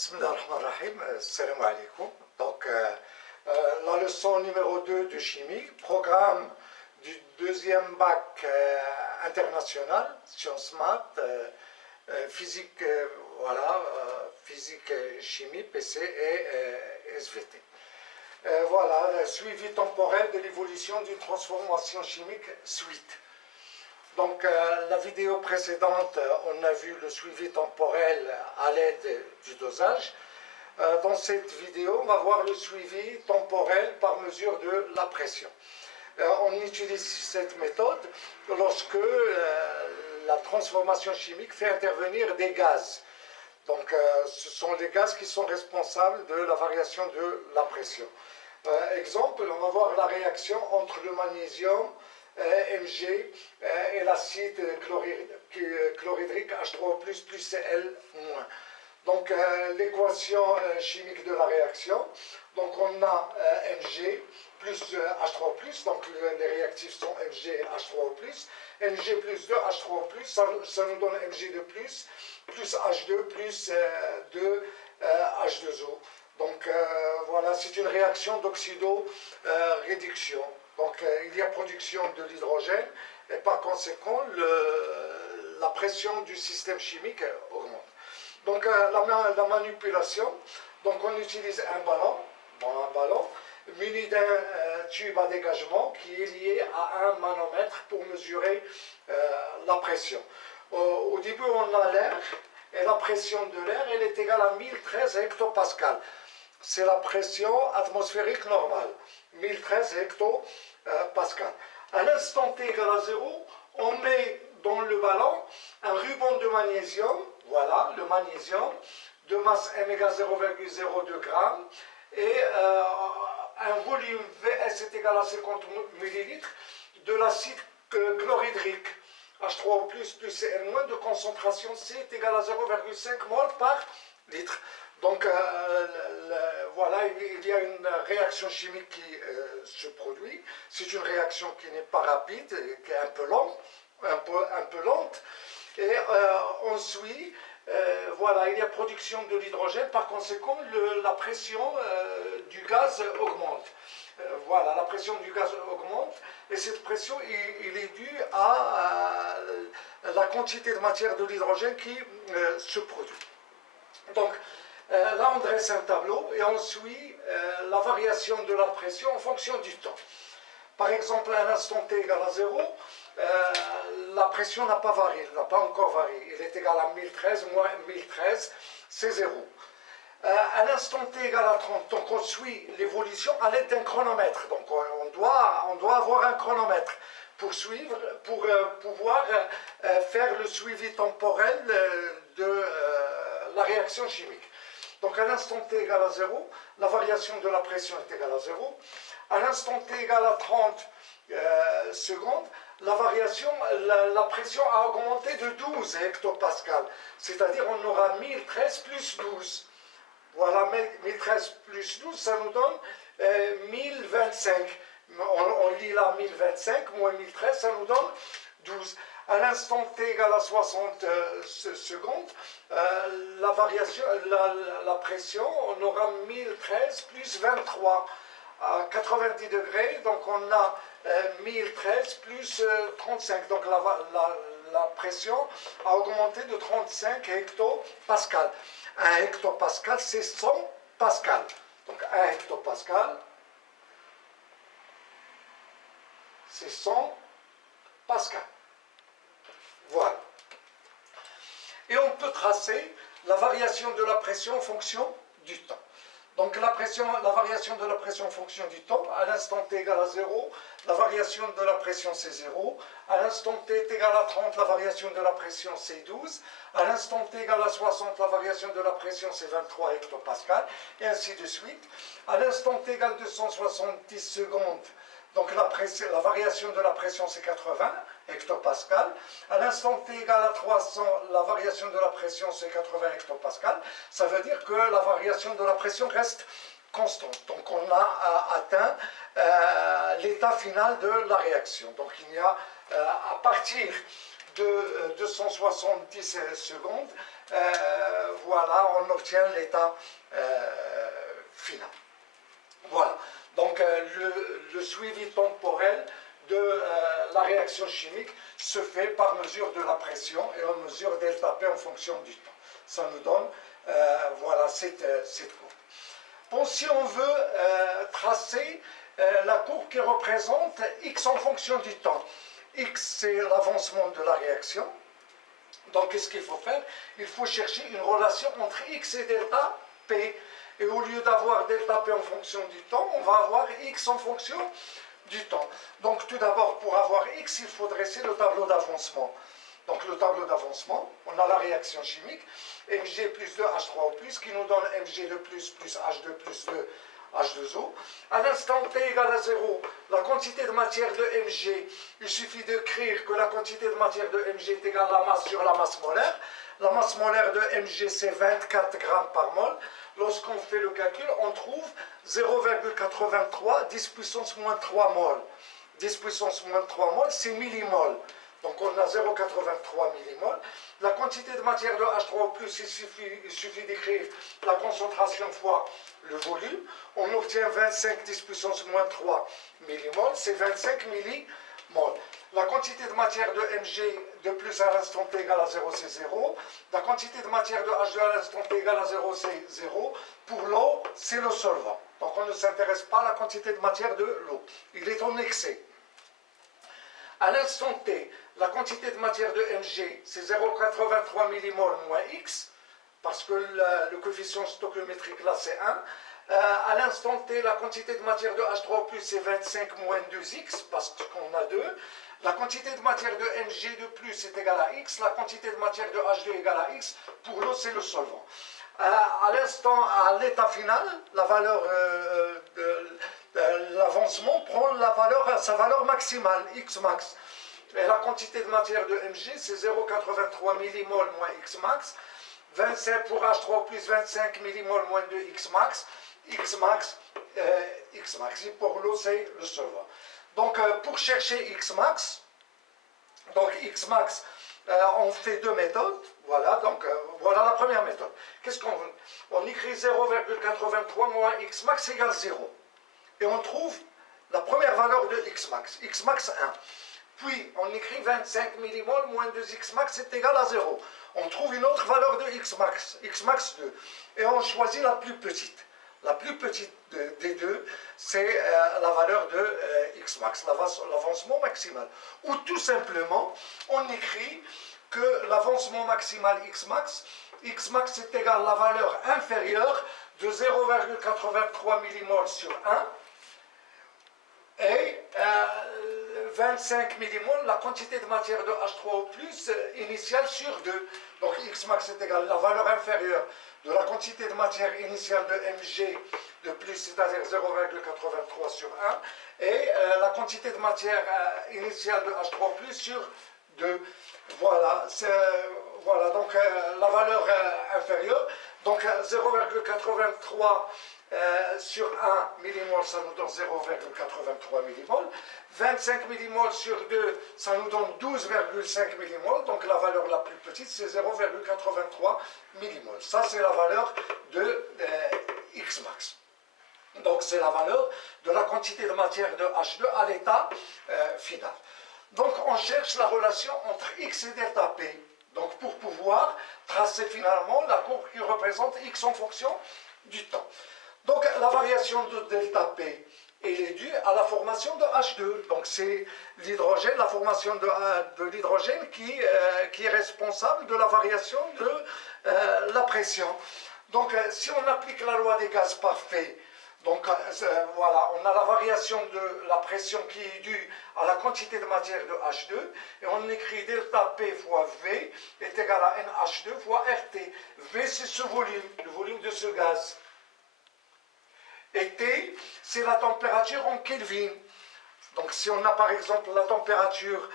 Bismillah ar-Rahman ar-Rahim, salam alaikum. Donc, la leçon numéro 2 de chimie, programme du deuxième bac international, sciences maths, physique, physique, chimie, PC et SVT. Voilà, suivi temporel de l'évolution d'une transformation chimique suite. Donc, la vidéo précédente, on a vu le suivi temporel à l'aide du dosage. Dans cette vidéo, on va voir le suivi temporel par mesure de la pression. On utilise cette méthode lorsque la transformation chimique fait intervenir des gaz. Donc, ce sont les gaz qui sont responsables de la variation de la pression. Exemple, on va voir la réaction entre le magnésium Mg et l'acide chlorhydrique H3O+, plus Cl-. Donc, l'équation chimique de la réaction, donc on a Mg plus H3O+, donc les réactifs sont Mg H3O+, Mg plus 2 H3O+, ça nous donne Mg de plus H2 plus 2 H2O. Donc voilà, c'est une réaction d'oxydo-réduction. Donc il y a production de l'hydrogène et par conséquent la pression du système chimique augmente. Donc la manipulation, donc on utilise un ballon muni d'un tube à dégagement qui est lié à un manomètre pour mesurer la pression. Au début on a l'air et la pression de l'air elle est égale à 1013 hectopascal. C'est la pression atmosphérique normale, 1013 hectopascal. À l'instant t égale à 0, on met dans le ballon un ruban de magnésium, voilà, le magnésium, de masse m égale 0,02 g, et un volume Vs est égal à 50 ml de l'acide chlorhydrique, H3O+, plus Cl- de concentration C est égal à 0,5 mol par litre. Donc voilà, il y a une réaction chimique qui se produit. C'est une réaction qui n'est pas rapide, qui est un peu lente, et on suit, voilà, il y a production de l'hydrogène, par conséquent la pression du gaz augmente. Voilà, la pression du gaz augmente, et cette pression il est due à la quantité de matière de l'hydrogène qui se produit. Donc, là, on dresse un tableau et on suit la variation de la pression en fonction du temps. Par exemple, à l'instant t égale à 0, la pression n'a pas varié, n'a pas encore varié. Elle est égale à 1013 moins 1013, c'est 0. À l'instant t égale à 30, donc on suit l'évolution à l'aide d'un chronomètre. Donc on doit avoir un chronomètre pour suivre, pour pouvoir faire le suivi temporel de la réaction chimique. Donc à l'instant t égale à 0, la variation de la pression est égale à 0. À l'instant t égale à 30 secondes, la pression a augmenté de 12 hectopascal. C'est-à-dire on aura 1013 plus 12. Voilà, 1013 plus 12, ça nous donne 1025. On lit là 1025 moins 1013, ça nous donne 12. À l'instant t égale à 60 secondes, la pression, on aura 1013 plus 23 à 90 degrés, donc on a 1013 plus 35, donc la pression a augmenté de 35 hectopascal. 1 hectopascal, c'est 100 pascal. Donc 1 hectopascal, c'est 100 pascal. Voilà. Et on peut tracer la variation de la pression en fonction du temps. Donc la variation de la pression en fonction du temps, à l'instant t égale à 0, la variation de la pression c'est 0. À l'instant t est égal à 30, la variation de la pression c'est 12. À l'instant t égale à 60, la variation de la pression c'est 23 hectopascal, et ainsi de suite. À l'instant t égale 270 secondes, donc la variation de la pression c'est 80 hectopascal. À l'instant t égale à 300, la variation de la pression c'est 80 hectopascal. Ça veut dire que la variation de la pression reste constante. Donc on a atteint l'état final de la réaction. Donc il y a à partir de 270 secondes, voilà, on obtient l'état final. Voilà, donc le suivi temporel de la réaction chimique se fait par mesure de la pression et on mesure delta P en fonction du temps. Ça nous donne voilà, cette courbe. Bon, si on veut tracer la courbe qui représente X en fonction du temps, X c'est l'avancement de la réaction, donc qu'est-ce qu'il faut faire? Il faut chercher une relation entre X et delta P. Et au lieu d'avoir delta P en fonction du temps, on va avoir X en fonction du temps. Donc tout d'abord, pour avoir X, il faut dresser le tableau d'avancement. Donc le tableau d'avancement, on a la réaction chimique, Mg plus 2 H3O+, qui nous donne Mg2 plus H2 plus 2 H2O. À l'instant T égale à 0, la quantité de matière de Mg, il suffit d'écrire que la quantité de matière de Mg est égale à la masse sur la masse molaire. La masse molaire de Mg, c'est 24 grammes par mol. Lorsqu'on fait le calcul, on trouve 0,83 10 puissance moins 3 mol. 10 puissance moins 3 mol, c'est millimol. Donc on a 0,83 millimol. La quantité de matière de H3O+, il suffit d'écrire la concentration fois le volume. On obtient 25 10 puissance moins 3 millimol, c'est 25 millimol. La quantité de matière de Mg de plus à l'instant T égale à 0, c'est 0. La quantité de matière de H2 à l'instant T égale à 0, c'est 0. Pour l'eau, c'est le solvant. Donc on ne s'intéresse pas à la quantité de matière de l'eau. Il est en excès. À l'instant T, la quantité de matière de Mg, c'est 0,83 millimol moins X, parce que le coefficient stoichiométrique là, c'est 1. À l'instant T, la quantité de matière de H3O+, c'est 25 moins 2X, parce qu'on a 2. La quantité de matière de Mg de plus est égale à X. La quantité de matière de H2 est égale à X. Pour l'eau, c'est le solvant. À l'instant, à l'état final, la valeur l'avancement prend sa valeur maximale, X max. Et la quantité de matière de Mg, c'est 0,83 millimol moins X max. 25 pour H3 plus 25 millimol moins 2 X max. X max. Et pour l'eau, c'est le solvant. Donc, pour chercher X max, on fait deux méthodes. Voilà, donc voilà la première méthode. Qu'est-ce qu'on veut? On écrit 0,83 moins X max égale 0. Et on trouve la première valeur de X max 1. Puis on écrit 25 millimol moins 2 X max est égal à 0. On trouve une autre valeur de X max 2. Et on choisit la plus petite. La plus petite des deux, c'est la valeur de X max, l'avancement maximal. Ou tout simplement, on écrit que l'avancement maximal X max est égal à la valeur inférieure de 0,83 millimol sur 1 et 25 millimol, la quantité de matière de H3O+, initiale sur 2. Donc X max est égal à la valeur inférieure de la quantité de matière initiale de Mg de plus, c'est-à-dire 0,83 sur 1, et la quantité de matière initiale de H3O+, sur 2. Voilà, voilà donc la valeur inférieure. Donc 0,83 sur 1 millimol, ça nous donne 0,83 millimol. 25 millimol sur 2, ça nous donne 12,5 millimol. Donc la valeur la plus petite, c'est 0,83 millimol. Ça, c'est la valeur de X max. Donc c'est la valeur de la quantité de matière de H2 à l'état final. Donc on cherche la relation entre X et delta P. Donc pour pouvoir tracer finalement la courbe qui représente X en fonction du temps. Donc la variation de delta P, elle est due à la formation de H2. Donc c'est l'hydrogène, la formation de l'hydrogène qui est responsable de la variation de la pression. Donc si on applique la loi des gaz parfaits, donc voilà, on a la variation de la pression qui est due à la quantité de matière de H2 et on écrit delta P fois V est égal à NH2 fois RT. V c'est ce volume, le volume de ce gaz. Et T c'est la température en Kelvin. Donc si on a par exemple la température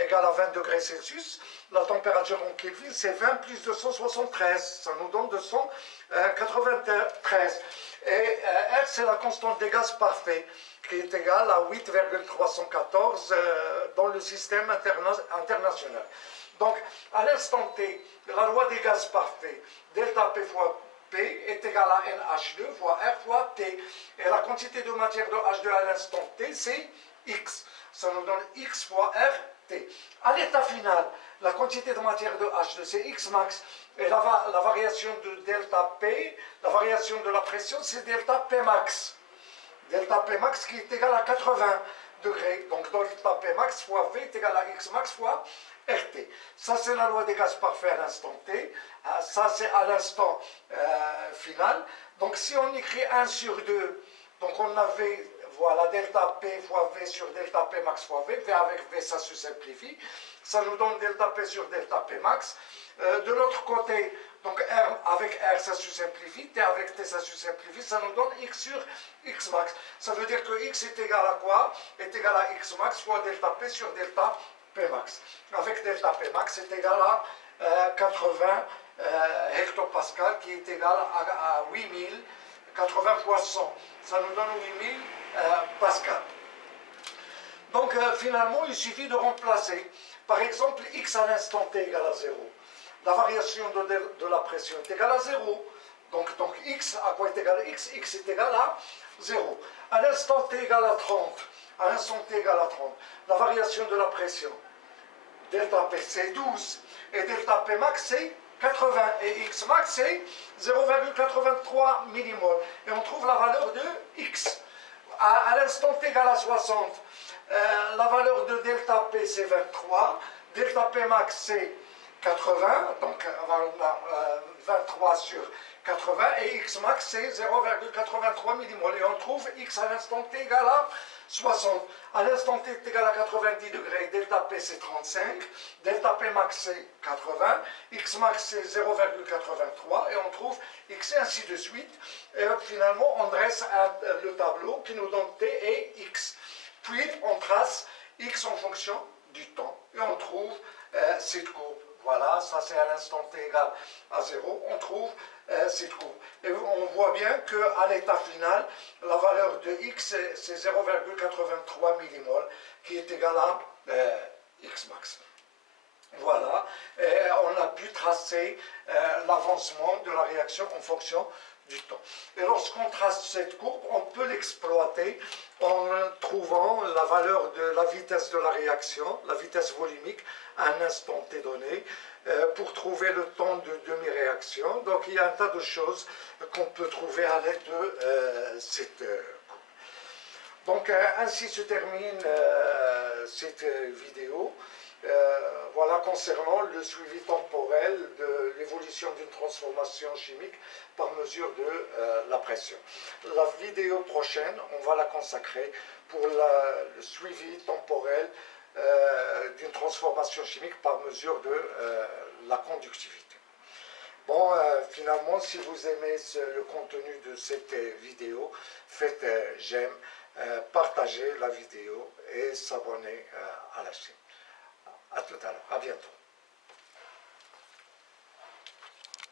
égale à 20 degrés Celsius. La température en Kelvin, c'est 20 plus 273. Ça nous donne 293. Et R, c'est la constante des gaz parfaits, qui est égale à 8,314 dans le système international. Donc, à l'instant T, la loi des gaz parfaits, delta P fois P est égal à NH2 fois R fois T. Et la quantité de matière de H2 à l'instant T, c'est X. Ça nous donne X fois R T. À l'état final, la quantité de matière de H2, c'est X max. Et la variation de delta P, la variation de la pression, c'est delta P max. Delta P max qui est égal à 80 degrés. Donc delta P max fois V est égal à X max fois RT. Ça, c'est la loi des gaz parfaits à l'instant T. Ça, c'est à l'instant final. Donc, si on écrit 1 sur 2, donc on avait, voilà, delta P fois V sur delta P max fois V. V avec V, ça se simplifie. Ça nous donne delta P sur delta P max. De l'autre côté, donc R avec R, ça se simplifie. T avec T, ça se simplifie. Ça nous donne X sur X max. Ça veut dire que X est égal à quoi? Est égal à X max fois delta P sur delta P max. Avec delta P max, c'est égal à 80 hectopascal, qui est égal à 8000, 80 fois 100. Ça nous donne 8000 pascal. Donc finalement, il suffit de remplacer. Par exemple, X à l'instant T égale à 0. La variation de la pression est égale à 0. Donc X, à quoi est égal X? X est égal à 0. À l'instant T égale à 30. À l'instant T égale à 30. La variation de la pression, delta P, c'est 12. Et delta P max, c'est 80. Et X max, c'est 0,83 millimol. Et on trouve la valeur de X. À l'instant T égale à 60. La valeur de delta P, c'est 23. Delta P max, c'est 80. Donc 23 sur 80. Et X max, c'est 0,83 millimol. Et on trouve X à l'instant T égale à 60. À l'instant T est égal à 90 degrés. Delta P, c'est 35. Delta P max, c'est 80. X max, c'est 0,83. Et on trouve X et ainsi de suite. Et finalement, on dresse le tableau qui nous donne T et X. Puis, on trace X en fonction du temps. Et on trouve cette courbe. Voilà, ça c'est à l'instant T égal à 0. On trouve cette courbe. Et on voit bien qu'à l'état final, la valeur de X, c'est 0,83 millimol, qui est égal à X max. Voilà, et on a pu tracer l'avancement de la réaction en fonction du temps. Et lorsqu'on trace cette courbe, on peut l'exploiter en trouvant la valeur de la vitesse de la réaction, la vitesse volumique, à un instant T donné, pour trouver le temps de demi-réaction. Donc il y a un tas de choses qu'on peut trouver à l'aide de cette courbe. Donc ainsi se termine cette vidéo. Voilà, concernant le suivi temporel de l'évolution d'une transformation chimique par mesure de la pression. La vidéo prochaine, on va la consacrer pour le suivi temporel d'une transformation chimique par mesure de la conductivité. Bon, finalement, si vous aimez le contenu de cette vidéo, faites j'aime, partagez la vidéo et s'abonnez à la chaîne. À tout à l'heure, à bientôt.